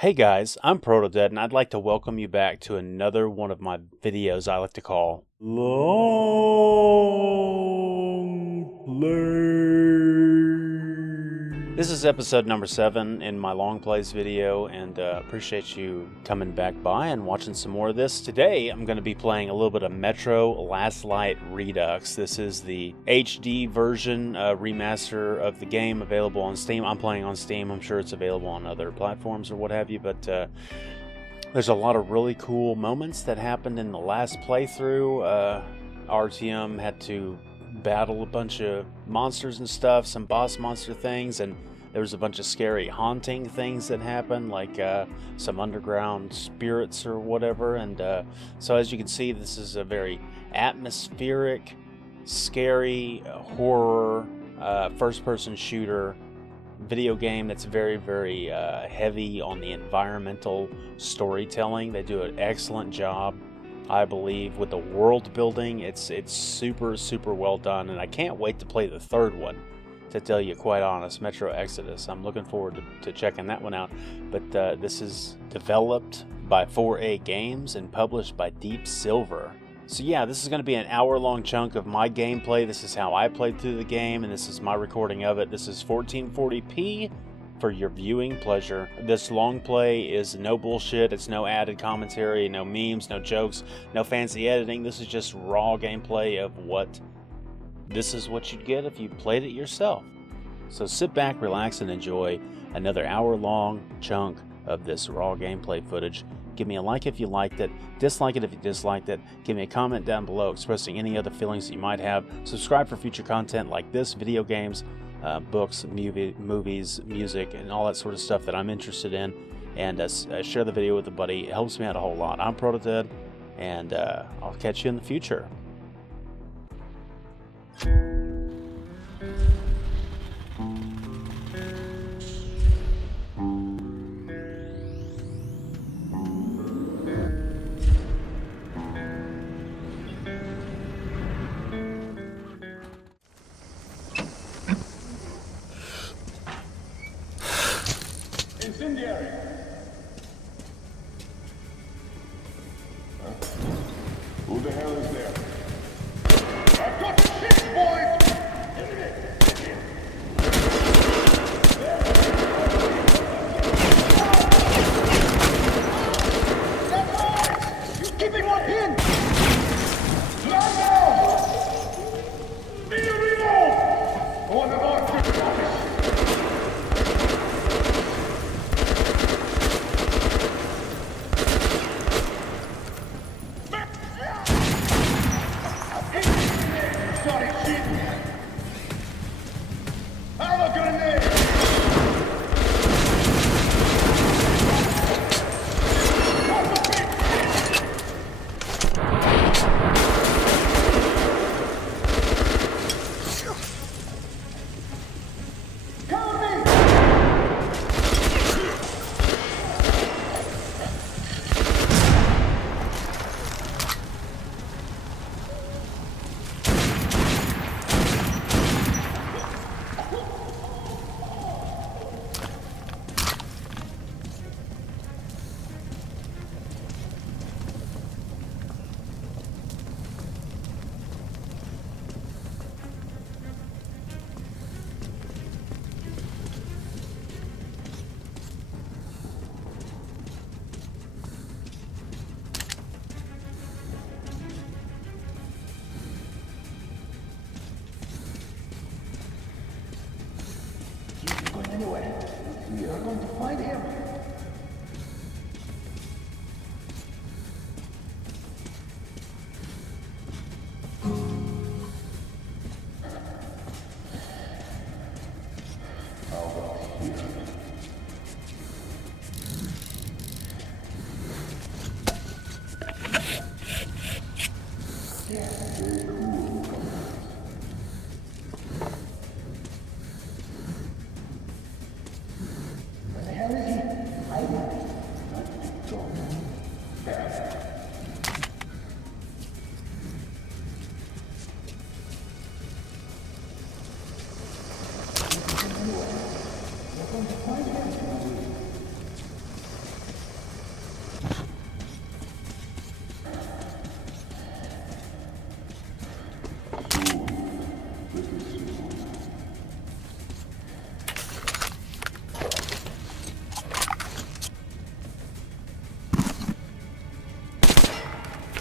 Hey guys, I'm Protodead and I'd like to welcome you back to another one of my videos I like to call Long Play. This is episode number 7 in my Long Plays video, and appreciate you coming back by and watching some more of this. Today I'm going to be playing a little bit of Metro Last Light Redux. This is the HD version remaster of the game, available on Steam. I'm playing on Steam. I'm sure it's available on other platforms or what have you, but there's a lot of really cool moments that happened in the last playthrough. RTM had to battle a bunch of monsters and stuff, some boss monster things, and there was a bunch of scary haunting things that happened, like some underground spirits or whatever. And so as you can see, this is a very atmospheric, scary horror first-person shooter video game that's very, very heavy on the environmental storytelling. They do an excellent job, I believe, with the world building. It's super, super well done, and I can't wait to play the third one, to tell you quite honest, Metro Exodus. I'm looking forward to checking that one out. But this is developed by 4A Games and published by Deep Silver. So yeah, this is going to be an hour-long chunk of my gameplay. This is how I played through the game, and this is my recording of it. This is 1440p for your viewing pleasure. This long play is no bullshit. It's no added commentary, no memes, no jokes, no fancy editing. This is just raw gameplay of what this is what you'd get if you played it yourself. So sit back, relax, and enjoy another hour-long chunk of this raw gameplay footage. Give me a like if you liked it, dislike it if you disliked it, give me a comment down below expressing any other feelings that you might have. Subscribe for future content like this, video games, books, movies, music, and all that sort of stuff that I'm interested in. And share the video with a buddy. It helps me out a whole lot. I'm Protodead, and I'll catch you in the future. Incendiary! Huh? Who the hell is there? I've got the shit, boys! That's right! You keeping one pin! Lie down! Need a reload! One of our trip boys! Anyway, we are going to find him. How about here? Yeah, very cool. Where the hell is he?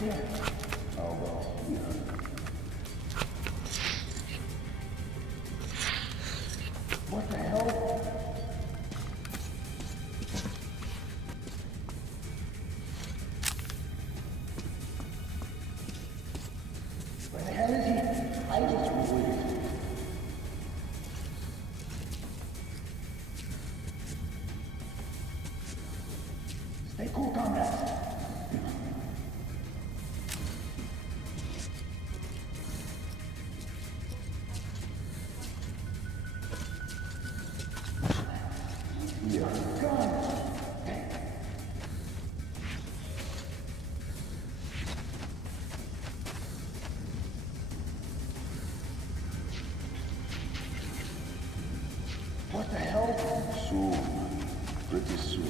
How about here? What the hell? Where the hell is he? I just waited. Stay cool, comrades. You're gone. What the hell? Soon. Pretty soon.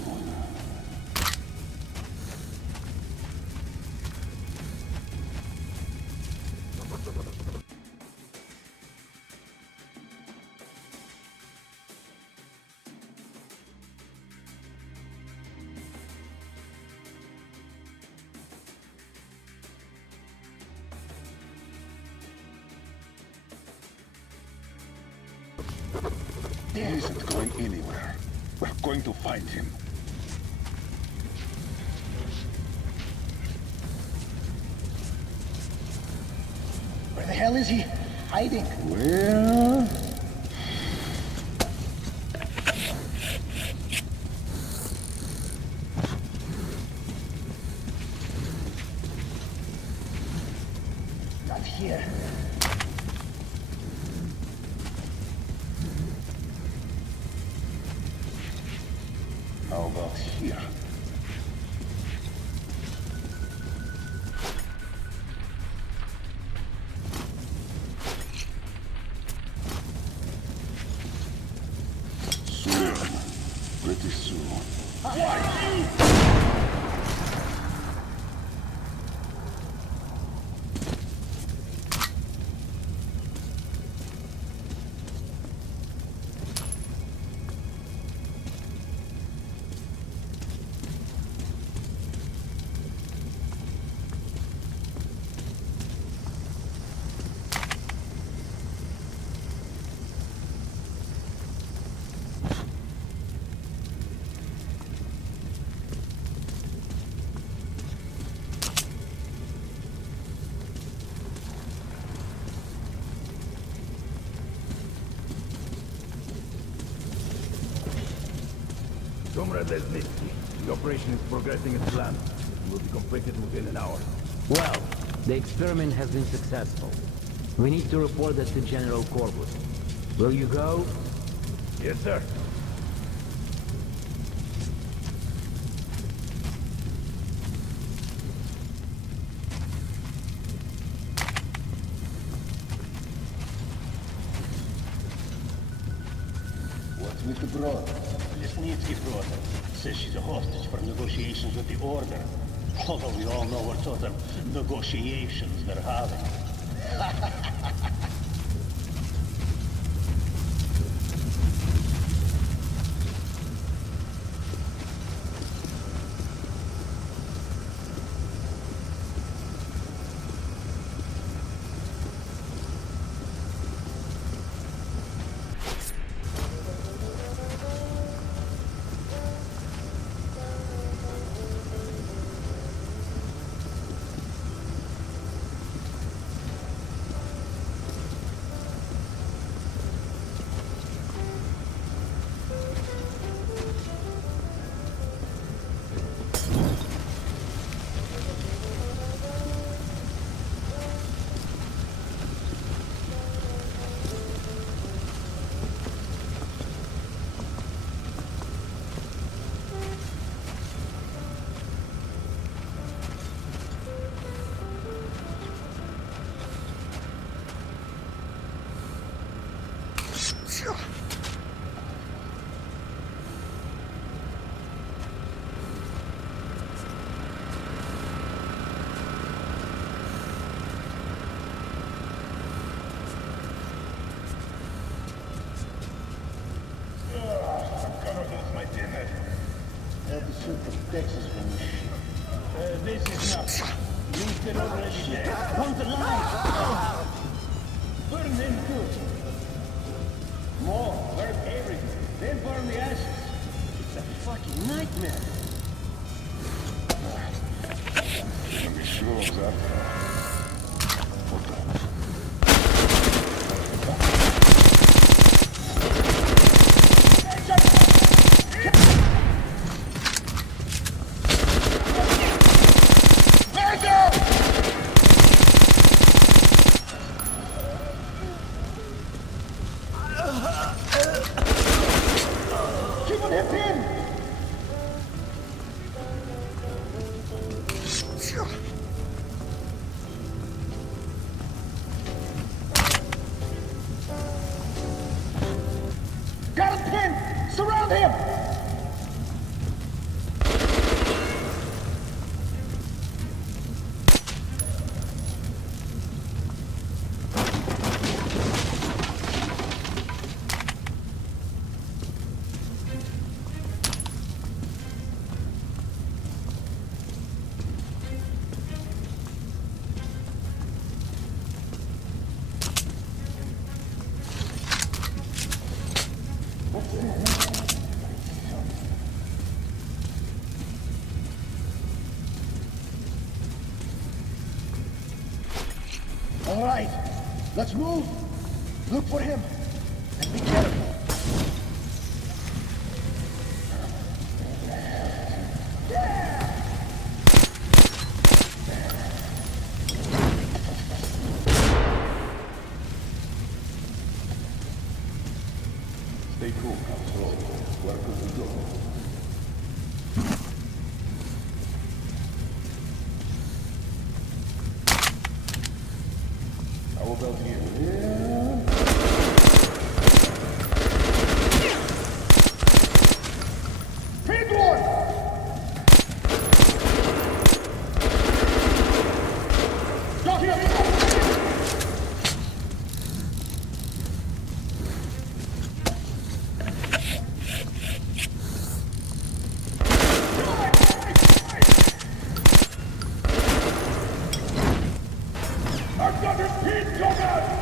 He isn't going anywhere. We're going to find him. Where the hell is he? Hiding. Well... Not here. How about here? Soon. Pretty soon. Comrade Lesnitsky, the operation is progressing as planned. It will be completed within an hour. Well, the experiment has been successful. We need to report that to General Corvus. Will you go? Yes, sir. What's with the broad? Lesnitsky's daughter says she's a hostage for negotiations with the Order. Although we all know what sort of negotiations they're having. Have the suit protects us from this shit. This is not Means they're already dead. One's alive. Burn them good. More. Burn everything. Then burn the ashes. It's a fucking nightmare. Let me show that. Got him pinned! Surround him! All right, let's move. Look for him, and be careful. Stay cool, Control. Where could we go? How about here? Big one! Got him! I've got him pinned, Thomas!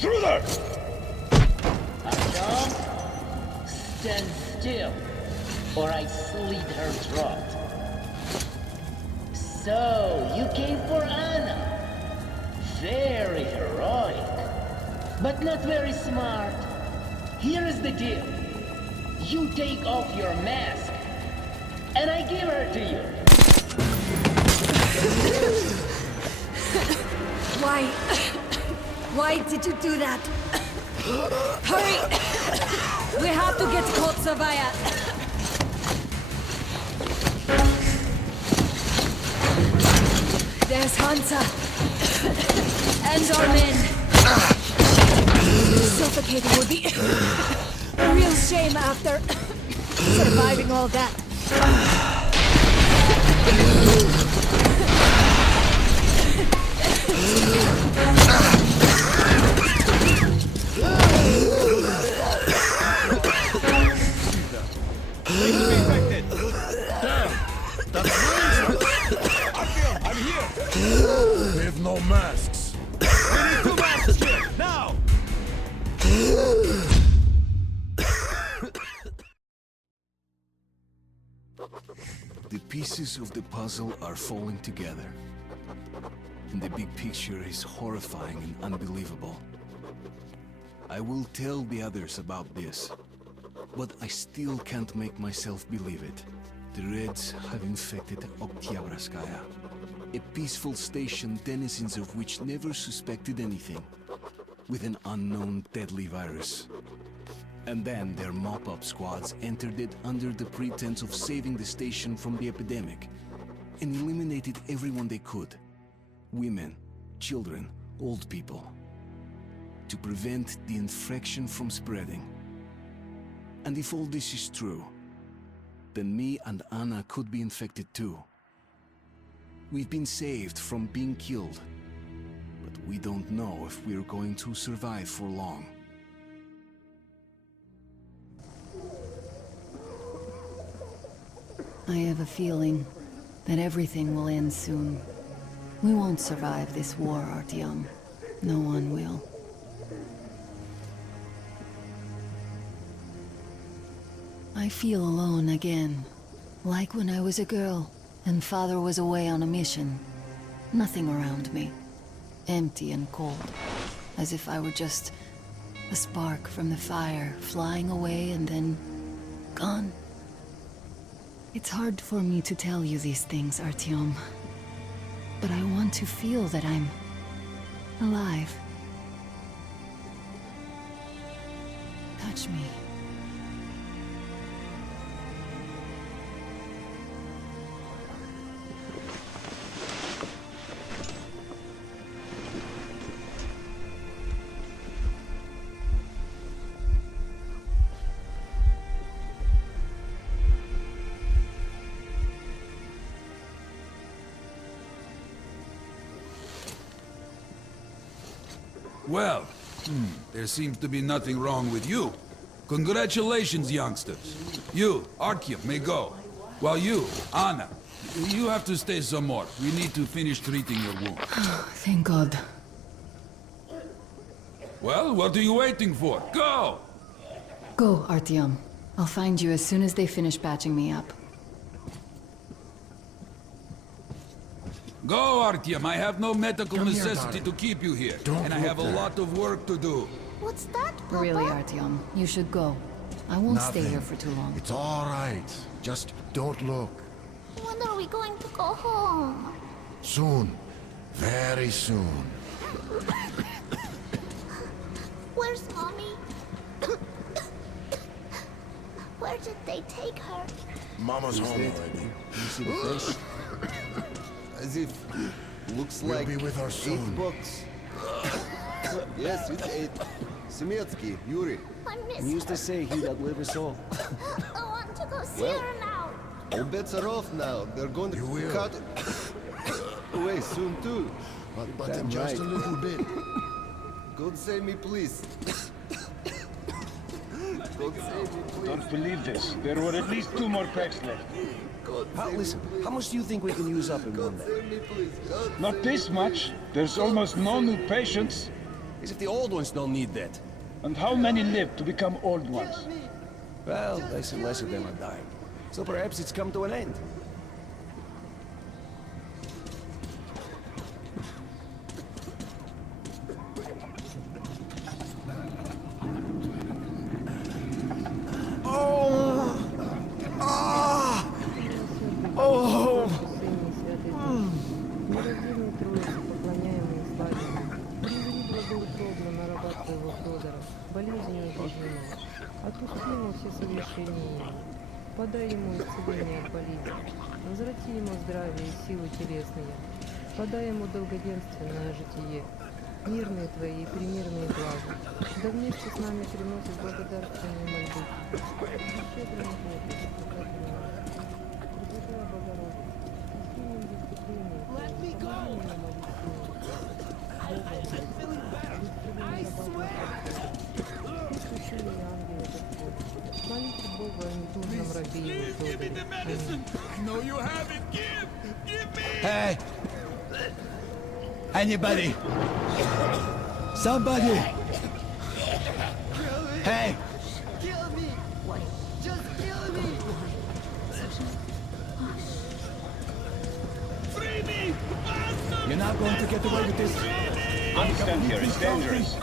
Intruder! Artyom, stand still, or I slit her throat. So, you came for Anna. Very heroic, but not very smart. Here is the deal. You take off your mask, and I give her to you. Why did you do that? Hurry! We have to get to Kotsavaya. There's Hansa. And our men. Suffocating would be a real shame after surviving all that. We have no masks. We need 2 masks here, now! The pieces of the puzzle are falling together. And the big picture is horrifying and unbelievable. I will tell the others about this, but I still can't make myself believe it. The Reds have infected Oktyabrskaya, a peaceful station denizens of which never suspected anything, with an unknown deadly virus. And then their mop-up squads entered it under the pretense of saving the station from the epidemic, and eliminated everyone they could. Women, children, old people. To prevent the infection from spreading. And if all this is true, then me and Anna could be infected too. We've been saved from being killed, but we don't know if we're going to survive for long. I have a feeling that everything will end soon. We won't survive this war, Artyom. No one will. I feel alone again, like when I was a girl and Father was away on a mission. Nothing around me. Empty and cold, as if I were just a spark from the fire, flying away and then gone. It's hard for me to tell you these things, Artyom. But I want to feel that I'm alive. Touch me. Well, there seems to be nothing wrong with you. Congratulations, youngsters. You, Artyom, may go. While you, Anna, you have to stay some more. We need to finish treating your wound. Thank God. Well, what are you waiting for? Go! Go, Artyom. I'll find you as soon as they finish patching me up. Go, Artyom. I have no medical necessity to keep you here. And I have a lot of work to do. What's that, Papa? Really, Artyom, you should go. I won't stay here for too long. It's all right. Just don't look. When are we going to go home? Soon. Very soon. Where's Mommy? Where did they take her? Mama's home already. You see the fish? As if looks We'll like be with her 8 soon. books. Yes, it's 8. Semetsky, Yuri. I miss You used her. to say he that liveth so. I want to go see Well, her now. All bets are off now. They're going You to will. cut away soon too. But Damn just right. a little bit. God save me, please. God save me, please. Don't believe this. There were at least 2 more packs left. Listen, how much do you think we can use up in one day? Save me, please. God Not this much. There's almost no new patients. As if the old ones don't need that. And how many live to become old ones? Well, less and less of them are dying. So perhaps it's come to an end. Отпусти ему все совершения, подай ему исцеление от болезни, возврати ему здравие и силы телесные, подай ему долгоденственное житие, мирные твои и примирные блага, да вместе с нами приносит благодарственные мольбы. Щедрому Богу, Пресвятая Богородица, спаси меня в выступлении, помоги мне молиться Бога о недужном рабе его Фёдоре. Hey! Anybody? Somebody! Hey! Kill me! Just kill me! Free me! You're not going to get away with this. Don't stand here, it's dangerous.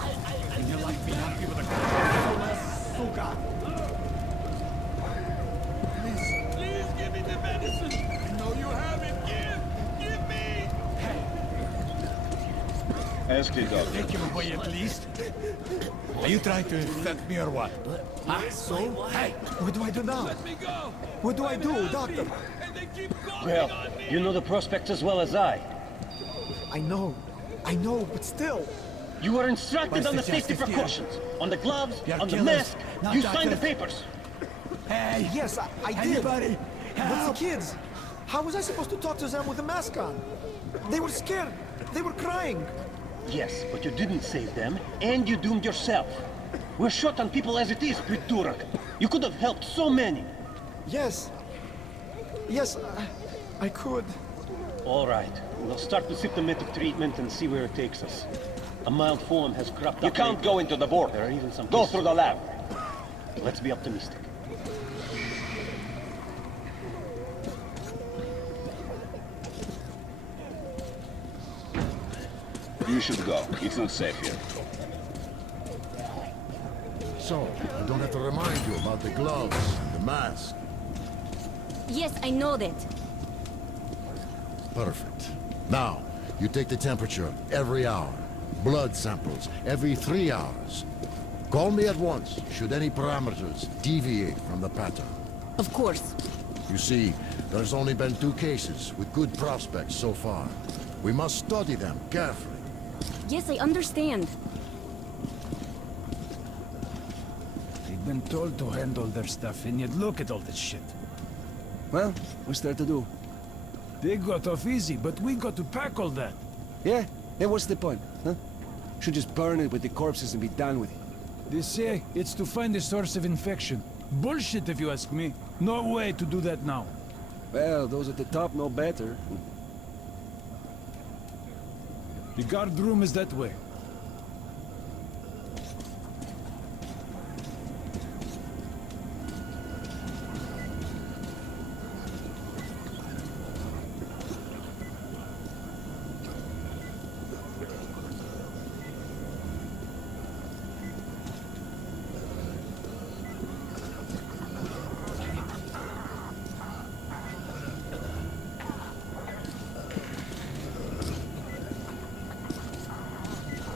Would you like be happy with a suka? Please give me the medicine! I know you have it! Give me! Hey! Ask the doctor. Take him away at least. Are you trying to infect me or what? Huh? So? Hey! What do I do now? Let me go! What do I do, doctor? Well, you know the prospects as well as I. I know, but still. You were instructed on the safety precautions. On the gloves, on the mask. You signed the papers. Hey! Yes, I did. Anybody? But the kids, how was I supposed to talk to them with a mask on? They were scared. They were crying. Yes, but you didn't save them, and you doomed yourself. We're short on people as it is, Priturak. You could have helped so many. Yes, I could. All right, we'll start with symptomatic treatment and see where it takes us. A mild form has cropped up. You can't go into the board. There are even some. Go through the lab. Let's be optimistic. You should go. It's not safe here. So, I don't have to remind you about the gloves and the mask. Yes, I know that. Perfect. Now, you take the temperature every hour. Blood samples every 3 hours. Call me at once, should any parameters deviate from the pattern. Of course. You see, there's only been 2 cases with good prospects so far. We must study them carefully. Yes, I understand. They've been told to handle their stuff, and yet look at all this shit. Well, what's there to do? They got off easy, but we got to pack all that. Yeah? And what's the point, huh? Should just burn it with the corpses and be done with it. They say it's to find the source of infection. Bullshit, if you ask me. No way to do that now. Well, those at the top know better. The guard room is that way.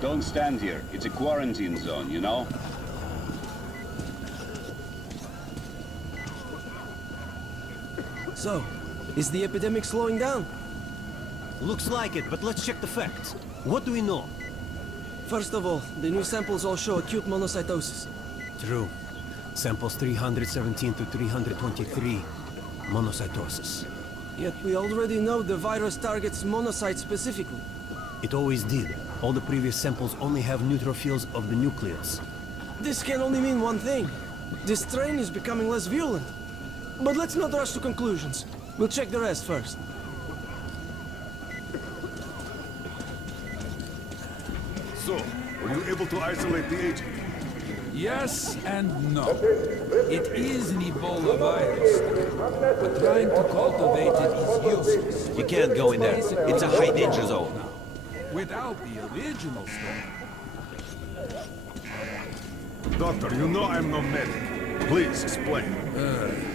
Don't stand here. It's a quarantine zone, you know? So, is the epidemic slowing down? Looks like it, but let's check the facts. What do we know? First of all, the new samples all show acute monocytosis. True. Samples 317 to 323, monocytosis. Yet we already know the virus targets monocytes specifically. It always did. All the previous samples only have neutrophils of the nucleus. This can only mean one thing. This strain is becoming less virulent. But let's not rush to conclusions. We'll check the rest first. So, Were you able to isolate the agent? Yes and no. It is an Ebola virus, but trying to cultivate it is useless. You can't go in there. It's a high danger zone. Without the original stuff. Doctor, you know I'm no medic. Please explain.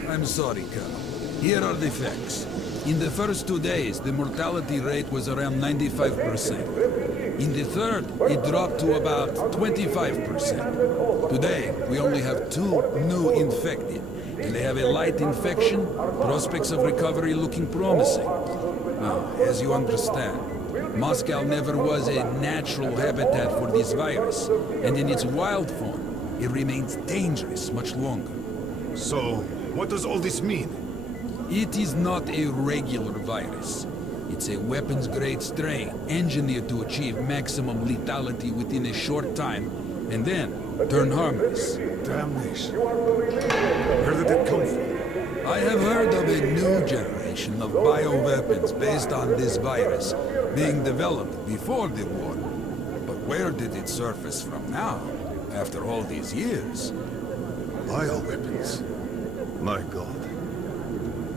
I'm sorry, Colonel. Here are the facts. In the first 2 days, the mortality rate was around 95%. In the third, it dropped to about 25%. Today, we only have 2 new infected, and they have a light infection, prospects of recovery looking promising. Now, as you understand, Moscow never was a natural habitat for this virus, and in its wild form, it remains dangerous much longer. So, what does all this mean? It is not a regular virus. It's a weapons-grade strain, engineered to achieve maximum lethality within a short time, and then turn harmless. Damnation. Where did it come from? I have heard of a new generation of bioweapons based on this virus, being developed before the war. But where did it surface from now, after all these years? Bioweapons? My God.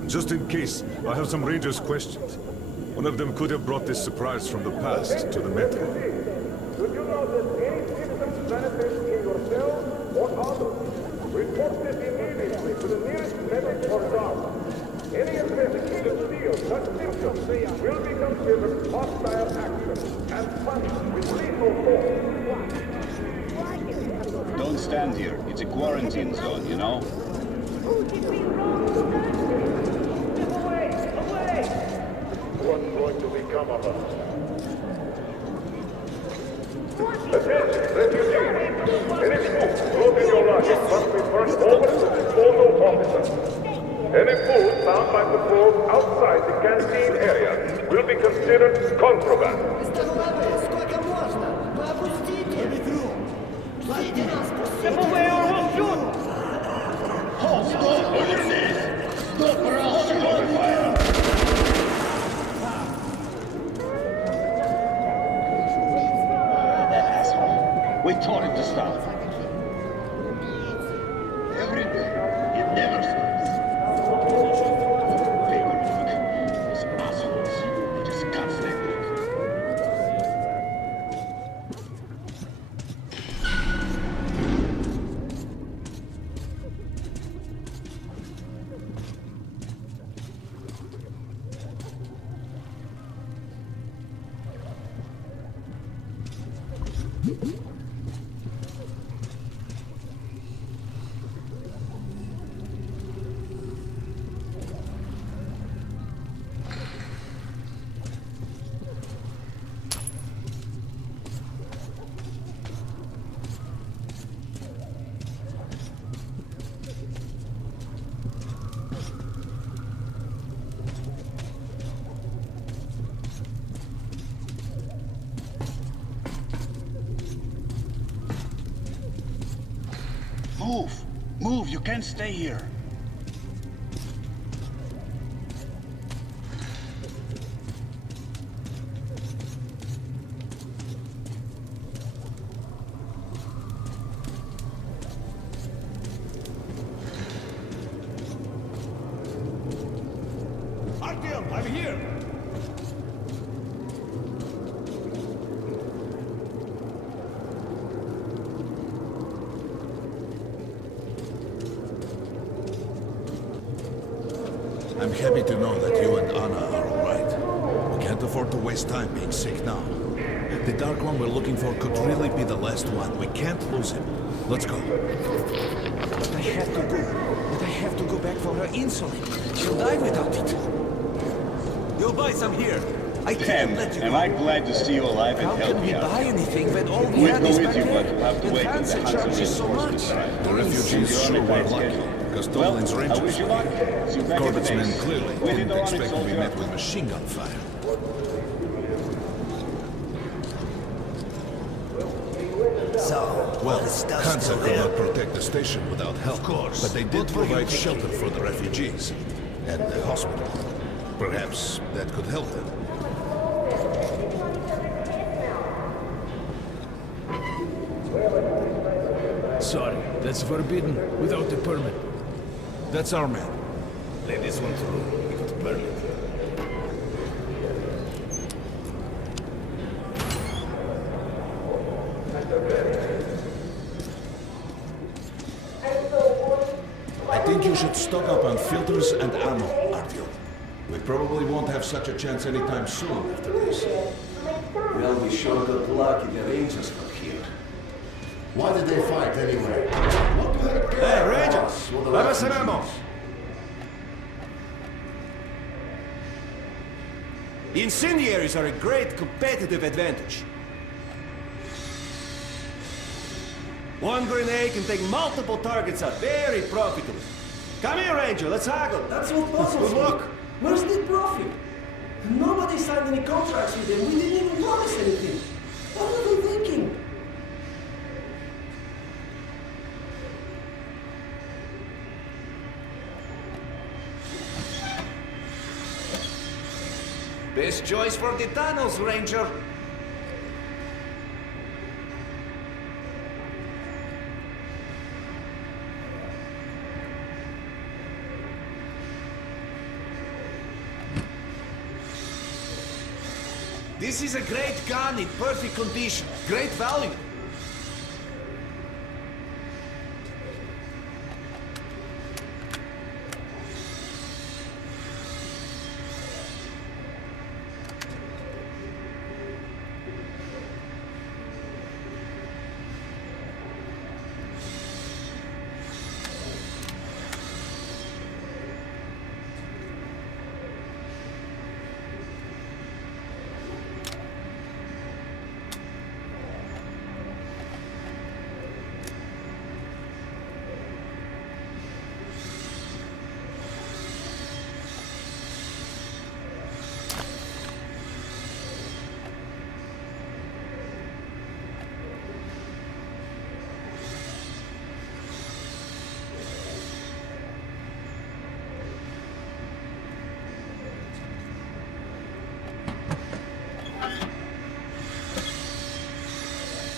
Just in case, I have some Rangers' questions. One of them could have brought this surprise from the past to the Metro. Did you know that any symptoms benefit in yourself or others? Report this immediately to the nearest medic or doctor. Any investigation reveals such symptoms will be considered hostile action and punished with lethal force. Don't stand here. It's a quarantine zone, you know? What's going to become of us? Attention, refugees! Any food brought in your luggage must be turned over to the disposal officer. Any food found by patrols outside the canteen area will be considered contraband. Stop or else you're on fire! That asshole. We told him to stop. Every day, it never stops. Paperwork. These assholes. They just can't stand it. Move! Move! You can't stay here! Artyom, I'm here! I'm happy to know that you and Anna are all right. We can't afford to waste time being sick now. The Dark One we're looking for could really be the last one. We can't lose him. Let's go. But I have to go. But I have to go back for her insulin. She'll die without it. You'll buy some here. I can't let you go. Am I glad to see you alive and How healthy can we out. buy anything when all we We'll had go is with back you, but there? we'll have to And wait till Hansen the Hansen charges so much. reinforcements arrive. The refugees sure were lucky. Because Tolin's I Rangers wish you were luck. here. See you back at Corbett's the men base. clearly We didn't did all on it, expect to be soldier. met with machine gun fire. Well, Hansen could not protect the station without help. Of course. But they did provide shelter for the refugees. And the hospital. Perhaps that could help them. sorry. That's forbidden without a permit. That's our man. Let this one through. We got a permit. I think you should stock up on filters and ammo, Artyom. We probably won't have such a chance anytime soon after this. Well, we sure got lucky the Rangers got here. Why did they fight anyway? Hey, Rangers! Let us some ammo! Incendiaries are a great competitive advantage. One grenade can take multiple targets out very profitably. Come here, Ranger, let's haggle. That's what puzzles me. Look. Where's the profit? Nobody signed any contracts with them. We didn't even promise anything. What are they thinking? Best choice for the tunnels, Ranger. This is a great gun in perfect condition. Great value.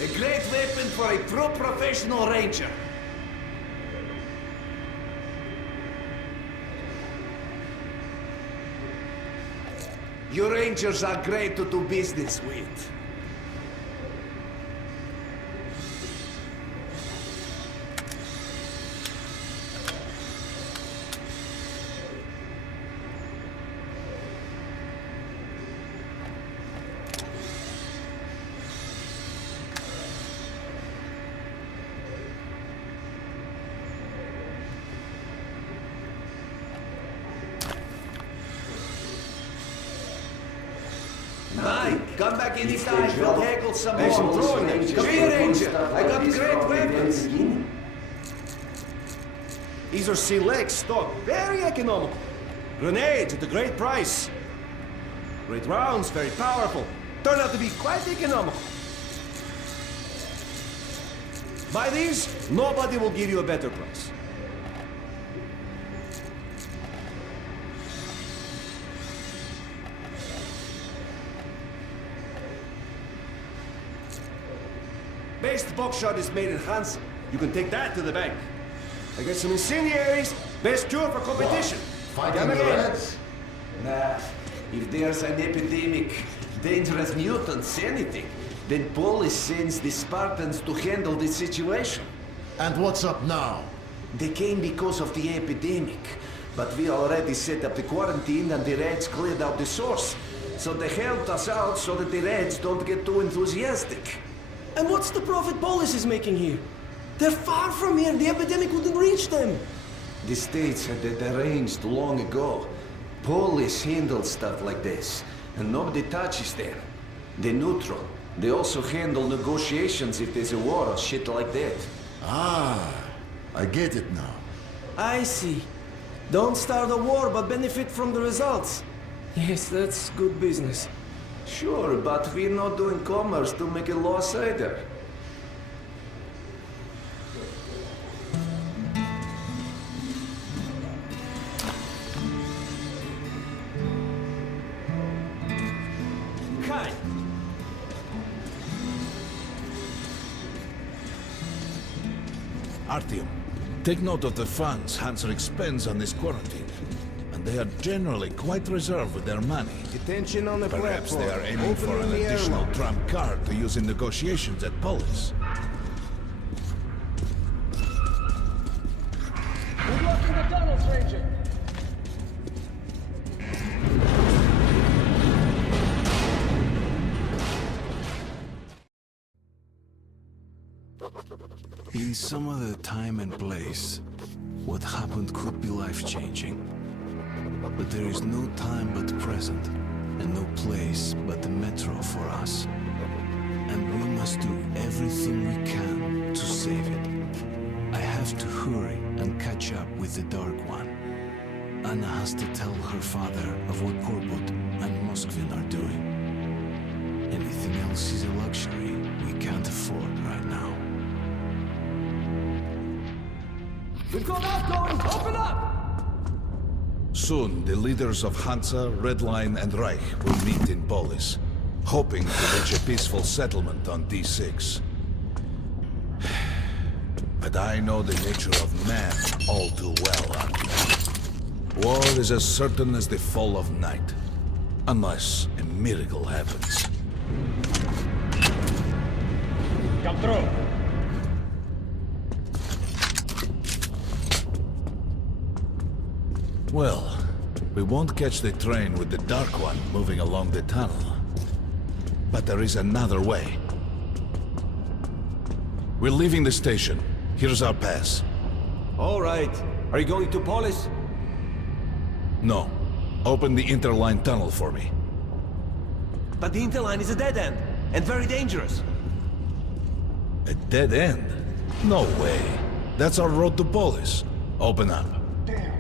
A great weapon for a true professional ranger. You rangers are great to do business with. Mike, come back anytime. We'll haggle some more. Come here, Ranger. I got great weapons. These are select stock. Very economical. Grenades at a great price. Great rounds, very powerful. Turn out to be quite economical. Buy these, nobody will give you a better price. Best buckshot is made in Hansen. You can take that to the bank. I got some incendiaries. Best cure for competition. Fighting Come the again. Reds? Nah, if there's an epidemic, dangerous mutants, anything, then Polis sends the Spartans to handle the situation. And what's up now? They came because of the epidemic, but we already set up the quarantine and the Reds cleared out the source. So they helped us out so that the Reds don't get too enthusiastic. And what's the profit Polis is making here? They're far from here. The epidemic wouldn't reach them. The States had that arranged long ago. Polis handle stuff like this, and nobody touches them. They're neutral. They also handle negotiations if there's a war or shit like that. Ah, I get it now. I see. Don't start a war, but benefit from the results. Yes, that's good business. Sure, but we're not doing commerce to make a loss either. Kai! Artyom, take note of the funds Hanser expends on this quarantine. And they are generally quite reserved with their money. Attention on the Perhaps platform. they are aiming for an additional trump card to use in negotiations at Polis. We're blocking the tunnels, Ranger. In some other time and place, what happened could be life-changing. But there is no time but present, and no place but the metro for us. And we must do everything we can to save it. I have to hurry and catch up with the Dark One. Anna has to tell her father of what Korbut and Moskvin are doing. Anything else is a luxury we can't afford right now. We've got outgoing! Open up! Soon, the leaders of Hansa, Red Line, and Reich will meet in Polis, hoping to reach a peaceful settlement on D6. But I know the nature of man all too well, Artyom. War is as certain as the fall of night, unless a miracle happens. Come through! Well, we won't catch the train with the Dark One moving along the tunnel. But there is another way. We're leaving the station. Here's our pass. All right. Are you going to Polis? No. Open the interline tunnel for me. But the interline is a dead end, and very dangerous. A dead end? No way. That's our road to Polis. Open up. Damn,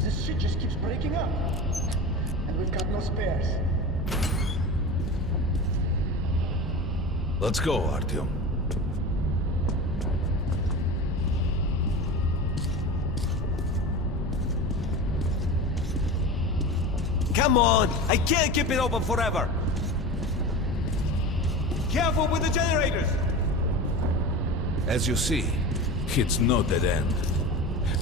this shit just keeps breaking up. And we've got no spares. Let's go, Artyom. Come on! I can't keep it open forever! Careful with the generators! As you see, it's no dead end.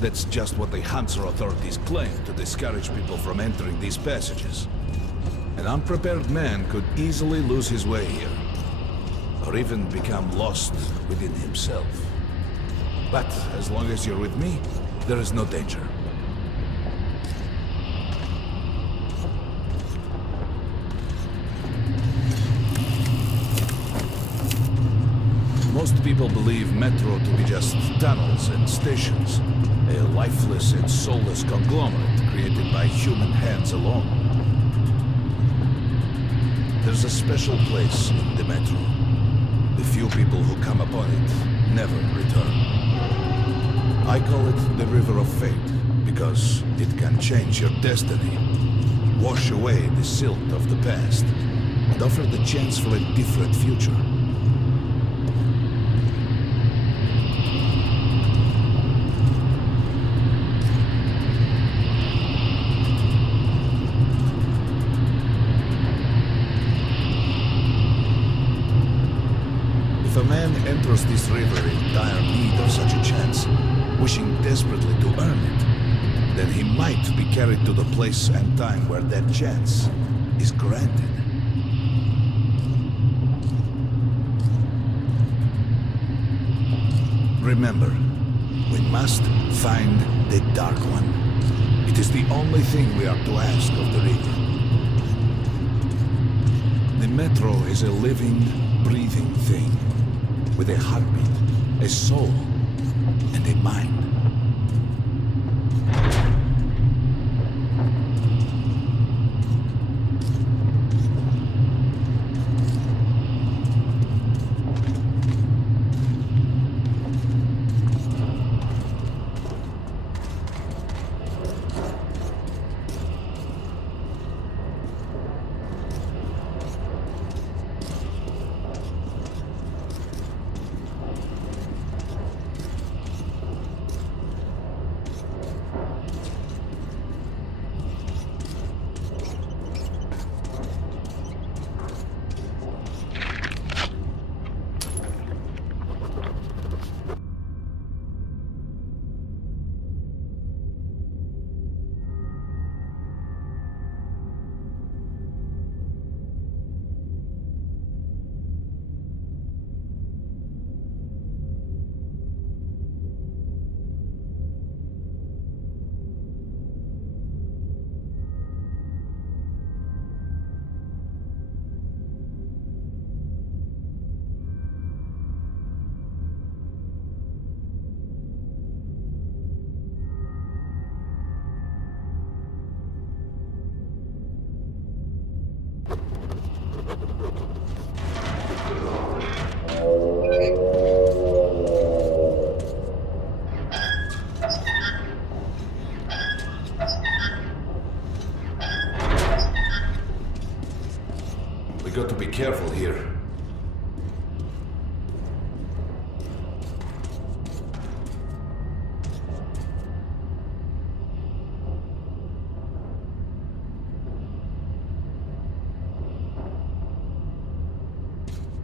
That's just what the Hansa authorities claim to discourage people from entering these passages. An unprepared man could easily lose his way here, or even become lost within himself. But as long as you're with me, there is no danger. Most people believe Metro to be just tunnels and stations, a lifeless and soulless conglomerate created by human hands alone. There's a special place in the Metro. The few people who come upon it never return. I call it the River of Fate, because it can change your destiny, wash away the silt of the past, and offer the chance for a different future. If a man enters this river in dire need of such a chance, wishing desperately to earn it, then he might be carried to the place and time where that chance is granted. Remember, we must find the Dark One. It is the only thing we are to ask of the river. The Metro is a living, breathing thing, with a heartbeat, a soul, and a mind.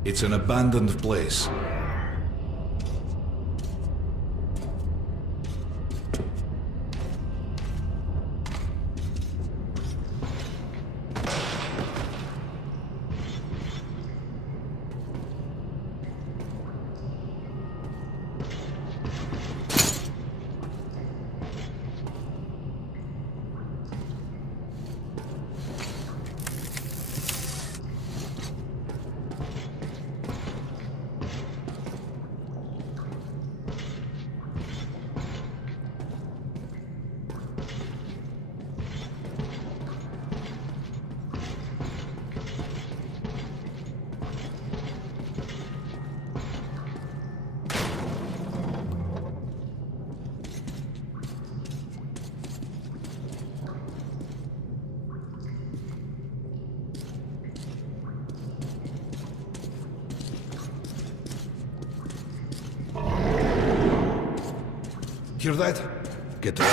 It's an abandoned place. Hear that? Get ready.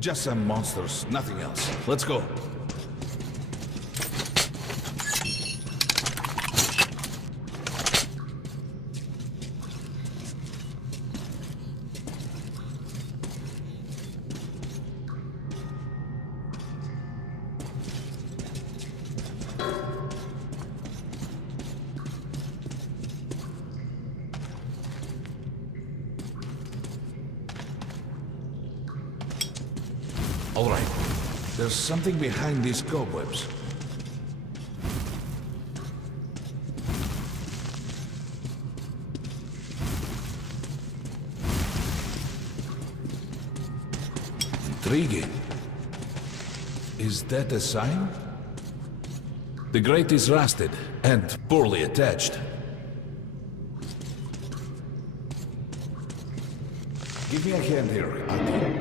Just some monsters, nothing else. Let's go. All right. There's something behind these cobwebs. Intriguing. Is that a sign? The grate is rusted and poorly attached. Give me a hand here, Auntie.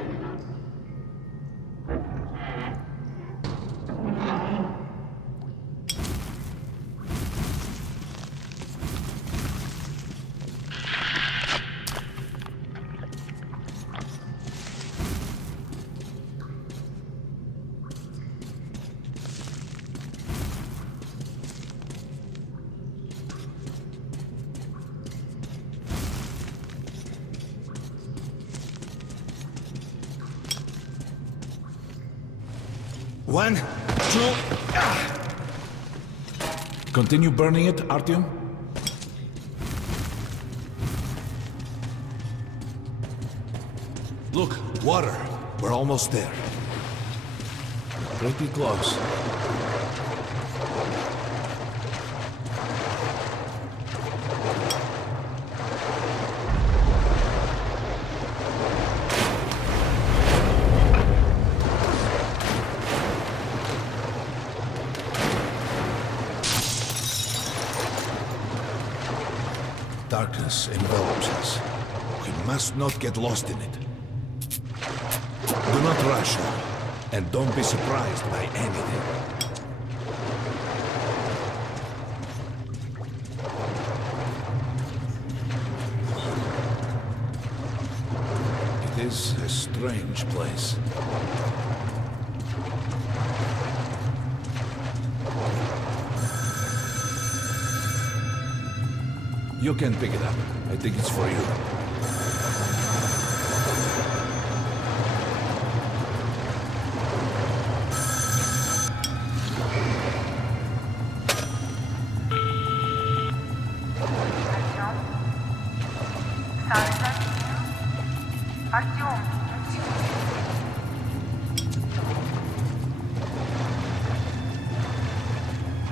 One, two... Continue burning it, Artyom? Look, water. We're almost there. Pretty close. Darkness envelops us. We must not get lost in it. Do not rush now, and don't be surprised by anything. It is a strange place. You can pick it up. I think it's for you.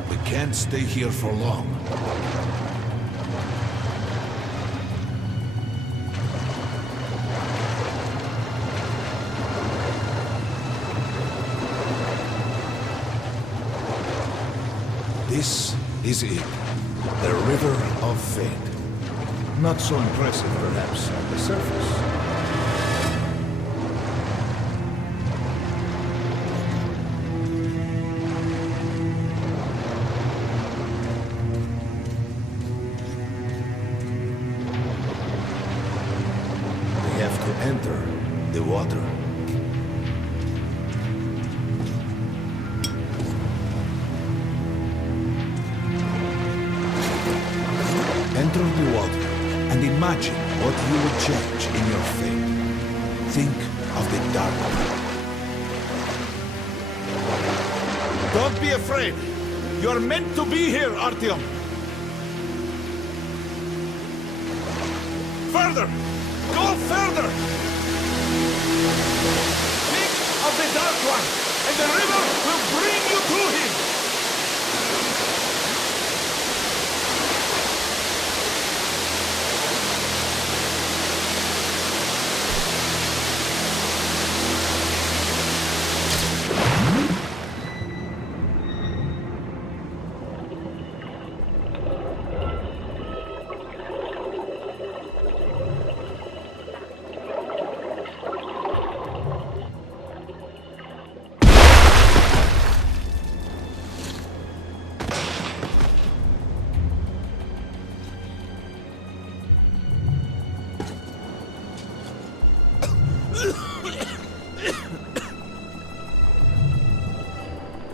We can't stay here for long. This is it. The River of Fate. Not so impressive, perhaps, on the surface. We have to enter the water. Enter the water and imagine what you would change in your fate. Think of the dark one. Don't be afraid. You're meant to be here, Artyom. Further! Go further! Think of the Dark One, and the river will bring you to him!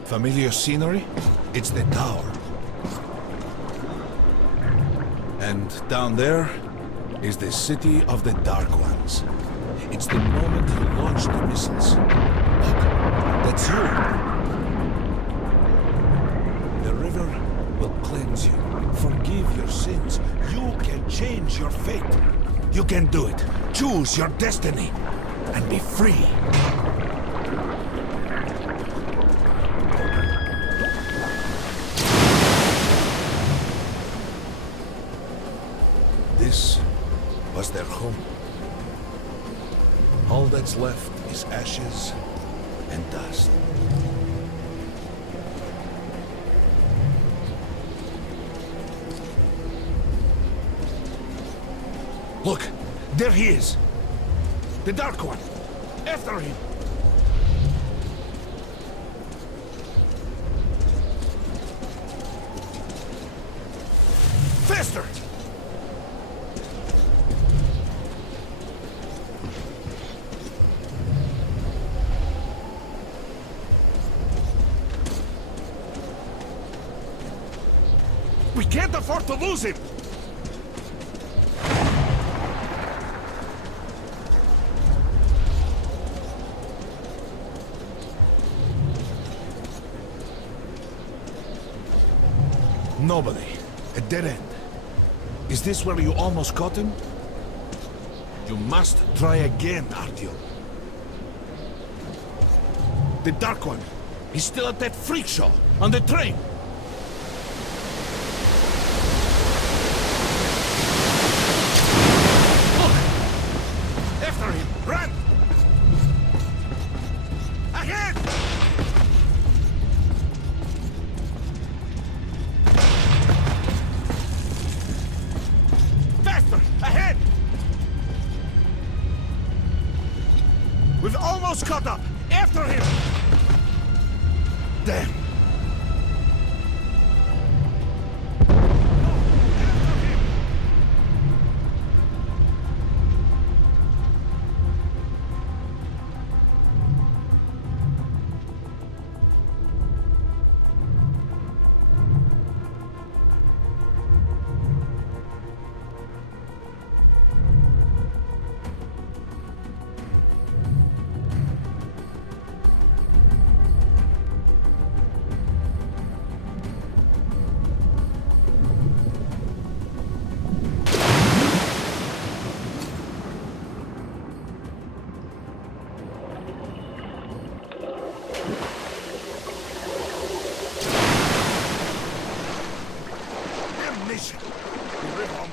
Familiar scenery? It's the tower. And down there is the city of the Dark Ones. It's the moment you launch the missiles. Look, that's you. The river will cleanse you, forgive your sins. You can change your fate. You can do it. Choose your destiny and be free. This was their home. All that's left is ashes and dust. Look, there he is. The Dark One. After him. Faster! We can't afford to lose him! Nobody. A dead end. Is this where you almost caught him? You must try again, Artyom. The Dark One. He's still at that freak show on the train. After him! Run! Ahead! Faster! Ahead! We've almost caught up! After him! Damn!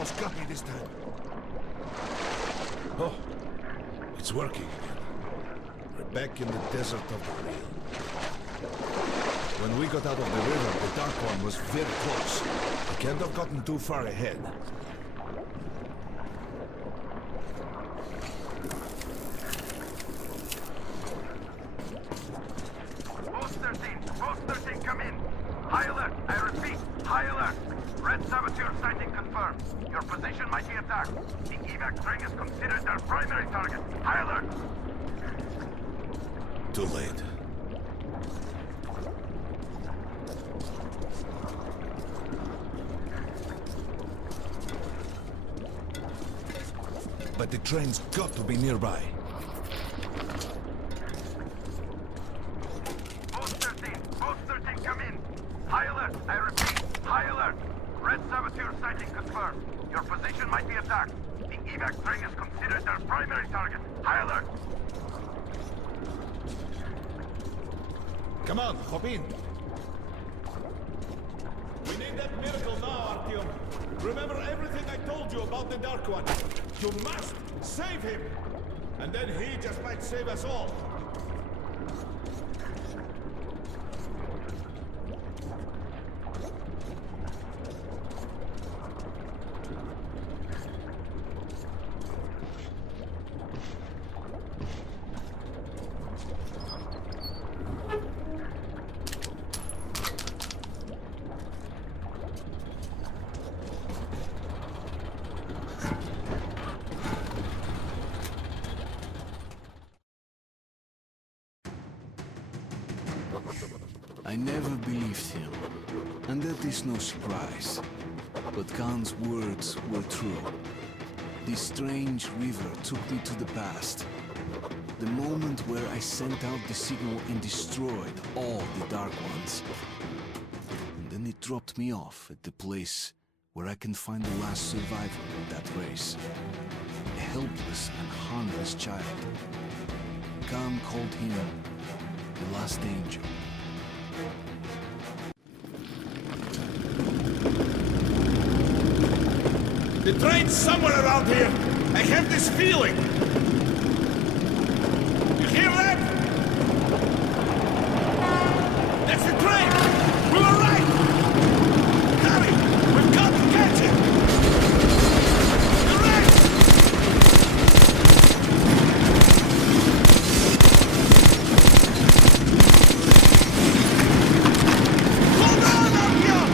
almost got me this time. Oh, it's working again. We're back in the desert of the real. When we got out of the river, the Dark One was very close. We can't have gotten too far ahead. Post 13, come in. High alert, I repeat, high alert. Red saboteur sighting confirmed. Your position might be attacked. The evac train is considered their primary target. High alert. Too late. But the train's got to be nearby. Post 13, come in. High alert, I repeat, high alert. Red saboteur sighting confirmed. Your position might be attacked. The evac train is considered their primary target. High alert. Come on, hop in. We need that miracle now, Artyom. Remember everything I told you about the Dark One. You must save him. And then he just might save us all. I never believed him, and that is no surprise. But Khan's words were true. This strange river took me to the past. The moment where I sent out the signal and destroyed all the Dark Ones. And then it dropped me off at the place where I can find the last survivor of that race. A helpless and harmless child. Khan called him the Last Angel. The train's somewhere around here. I have this feeling. You hear that? That's the train! We were right! Hurry! We've got to catch it! You're right! Hold on, Artyom!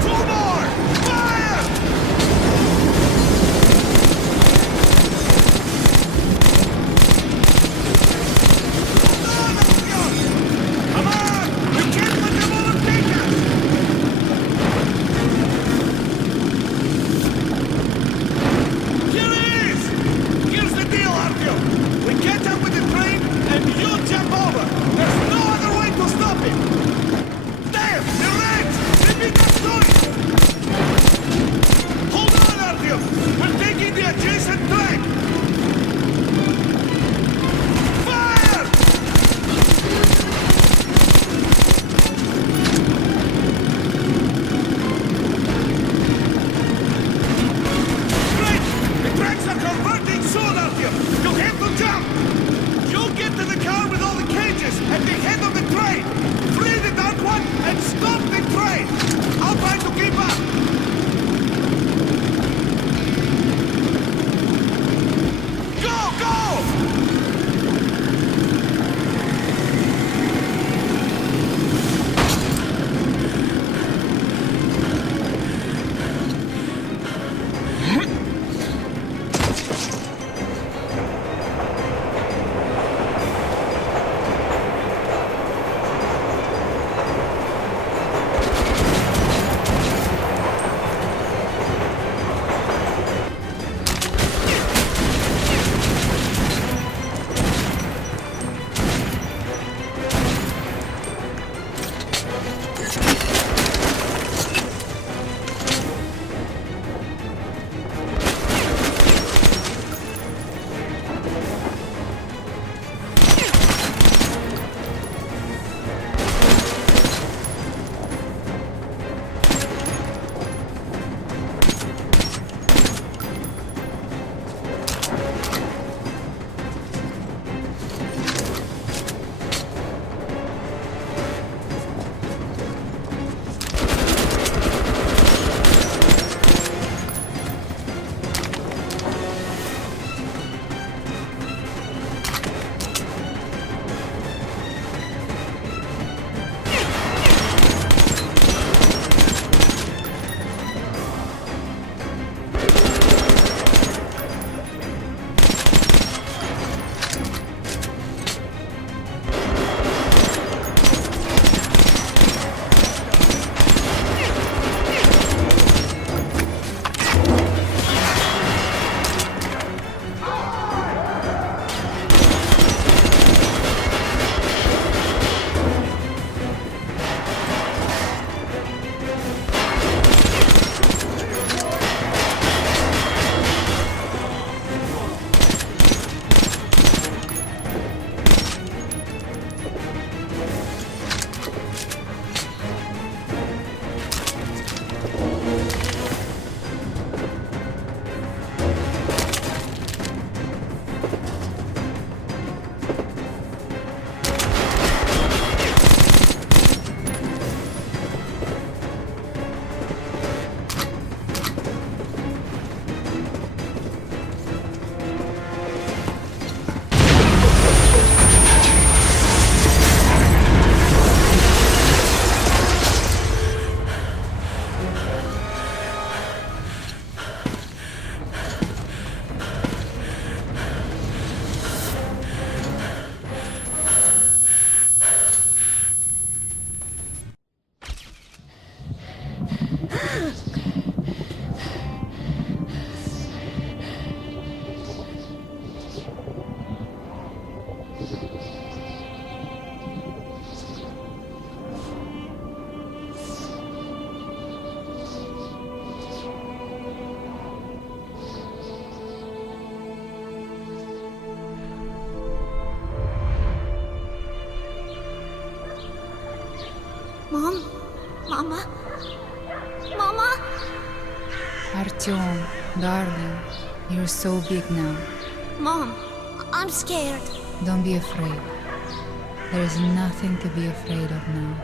Two more! Fire! Come on! We can't let them overtake us! Here he is! Here's the deal, Artyom. We catch up with the train, and you jump over. There's no other way to stop him. Damn! The Reds! They beat us to it! Hold on, Artyom! We're taking the adjacent track! Fire! Great! The tracks are converting soon, Artyom! You have to jump! You get to the car with all the cages at the head of the train! Free the Dark One and stop the train! I'll try to keep Mom? Mama? Mama? Artyom, darling, you're so big now. Mom, I'm scared. Don't be afraid. There is nothing to be afraid of now.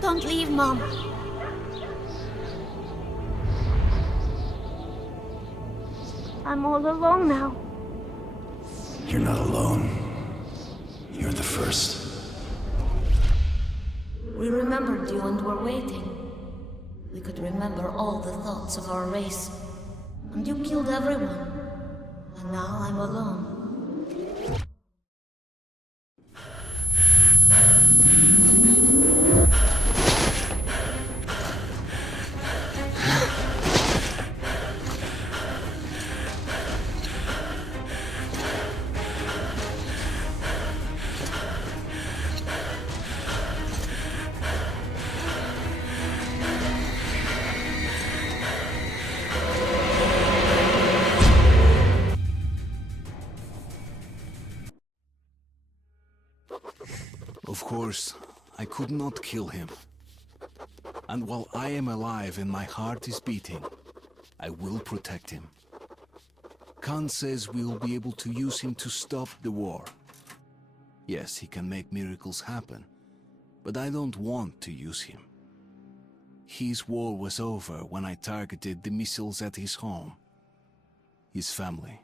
Don't leave, Mom. I'm all alone now. You're not alone. You're the first. We remembered you and were waiting. We could remember all the thoughts of our race. And you killed everyone. And now I'm alone. Of course, I could not kill him. And while I am alive and my heart is beating, I will protect him. Khan says we will be able to use him to stop the war. Yes, he can make miracles happen, but I don't want to use him. His war was over when I targeted the missiles at his home, his family.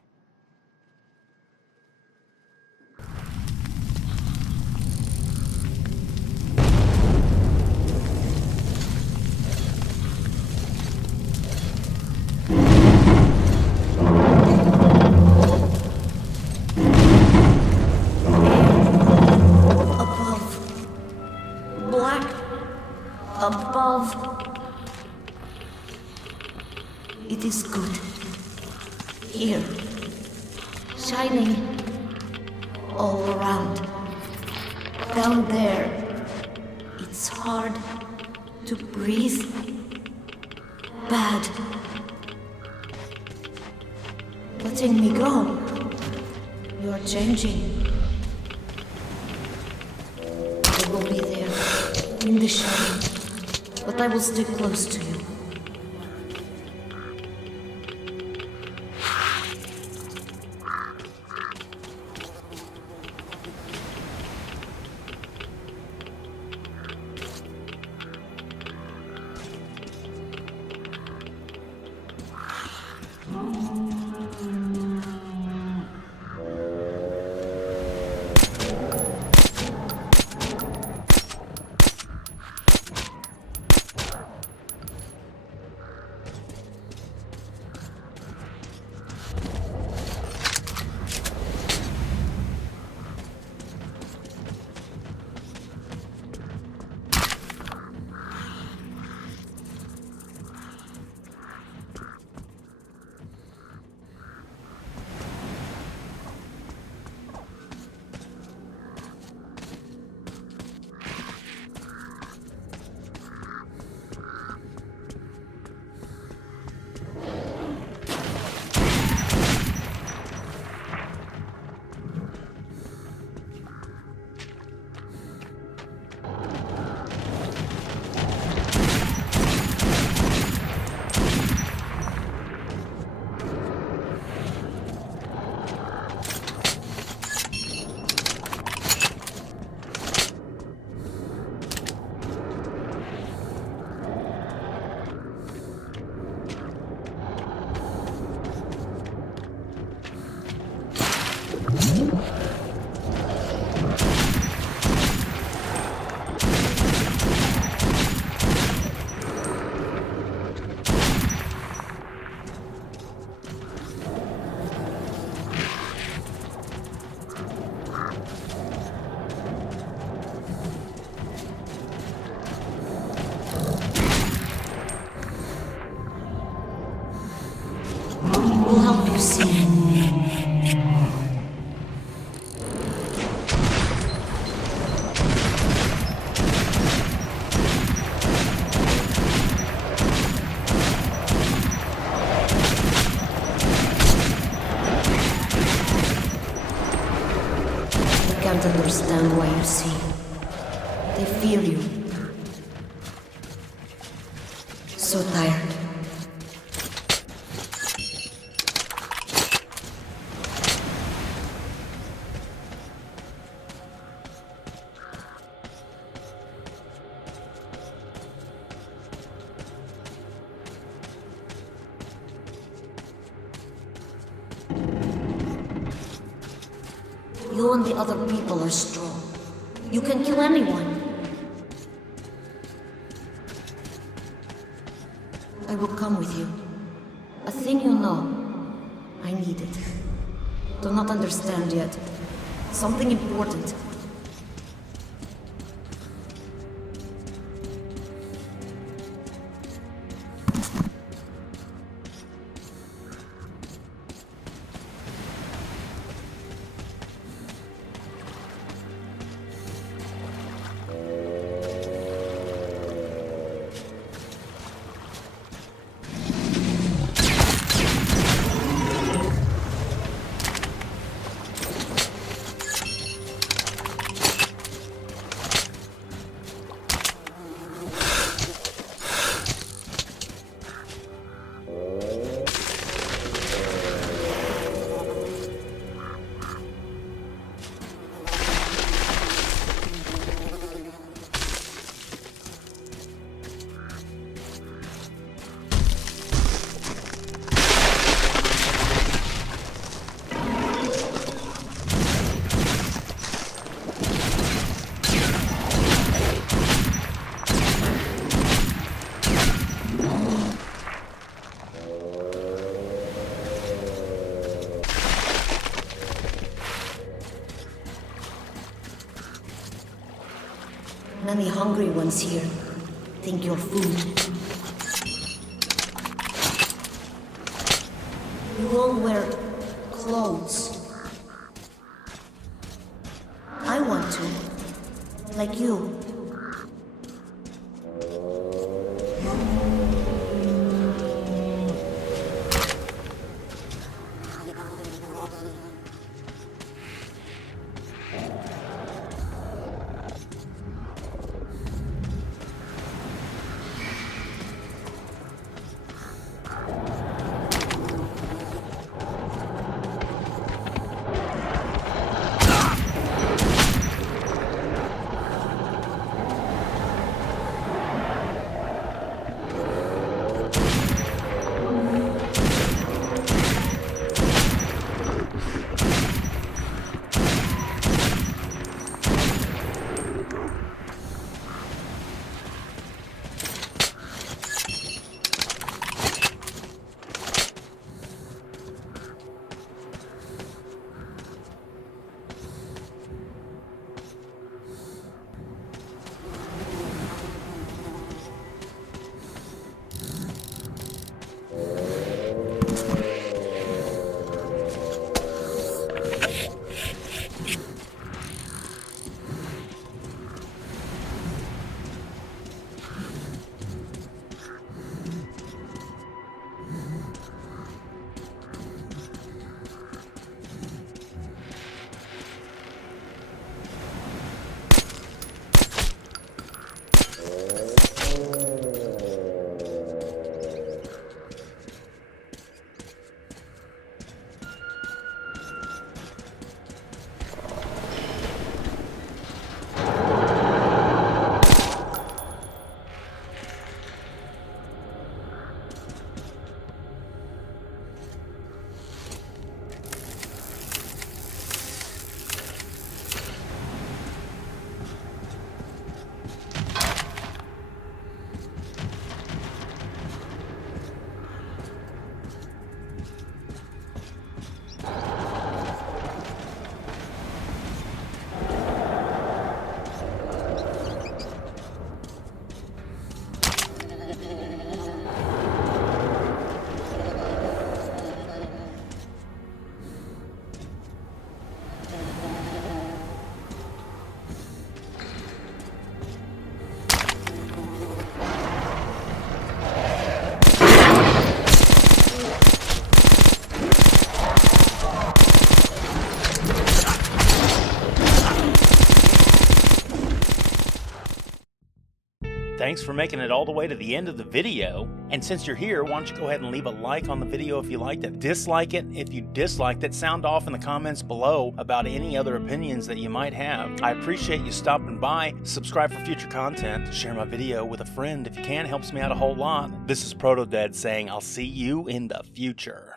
Above. It is good. Here. Shining. All around. Down there. It's hard to breathe. Bad. Letting me go. You are changing. I will be there. In the shadow. But I will stay close to you. We'll help you see. I can't understand why you see. They fear you. So tired. You and the other people are strong. You can kill anyone. I will come with you. A thing you know. I need it. Do not understand yet. Something important. Many hungry ones here. Think you're food. You all wear clothes. I want to. Like you. Thanks for making it all the way to the end of the video. And since you're here, why don't you go ahead and leave a like on the video if you liked it. Dislike it if you disliked it. Sound off in the comments below about any other opinions that you might have. I appreciate you stopping by. Subscribe for future content. Share my video with a friend if you can. Helps me out a whole lot. This is Protodead saying I'll see you in the future.